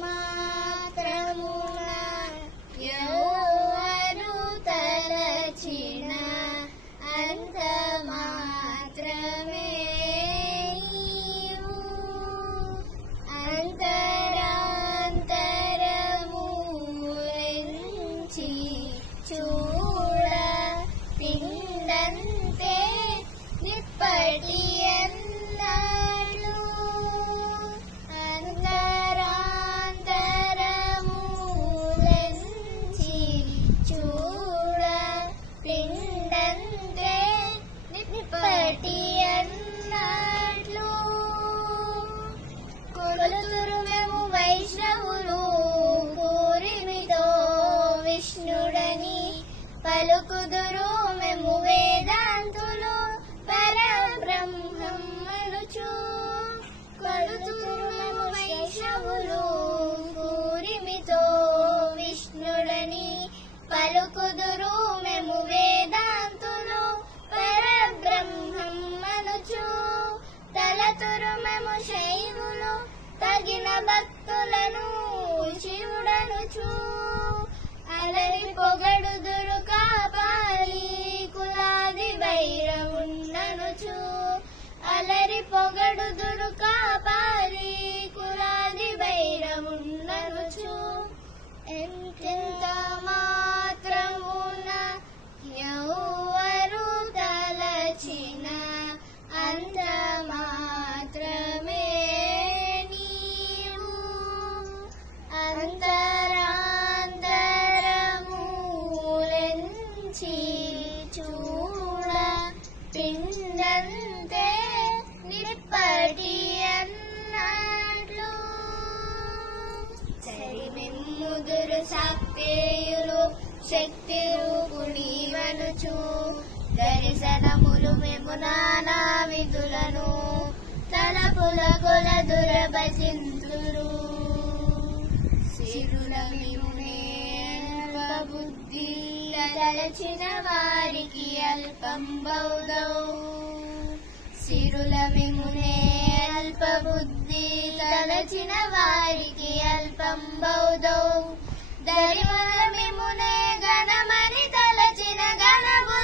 మాత్రమున ఎవరు తలచిన అంత మాత్రమే నీవు అంతరాంతరములెంచి చూడ పిండంతే నిప్పటి అన్నాడు అంతరాంతరములెంచి చూడ పిండంతే నిప్పటి అన్నాడు కొలుతురు మేము వైష్ణవులు పూరిమితో విష్ణుడని పలుకుదురు మేము వేదాంతులు పరబ్రహ్మం అనుచు కొలుతురు మేము వైష్ణవులు పూరిమితో విష్ణుడని పలుకుదురు మేము వేదాంతులు పరబ్రహ్మం అనుచు తలతురు మేము శైవులు తగిన భక్తులను శివుడనుచు అలరి పొగడుదురు కాపాలి కులాది భైరవుండనుచు అలరి పొగడుదురు కాపాలి కులాది భైరవుండనుచు ఎంత మాత్రమున ఎవరు తలచిన అంత మాత్రమే నీవు అంతరాంతరములెంచి చూడ పిండంతే నిప్పటి అన్నాడు సరిమెమ్ముదురు శాక్తేయులు శక్తి రూపుణీవనుచు దర్శనములు మేము నానా విధులను తలపుల కొలదుర భజింతురు సిరుల మిమునే బుద్ధి తలచిన వారికి అల్పం బౌదౌ సిరుల మిమునే అల్ప బుద్ధి తలచిన వారికి అల్పం బౌదౌ దరివల మిమునే గణమని తలచిన గణబు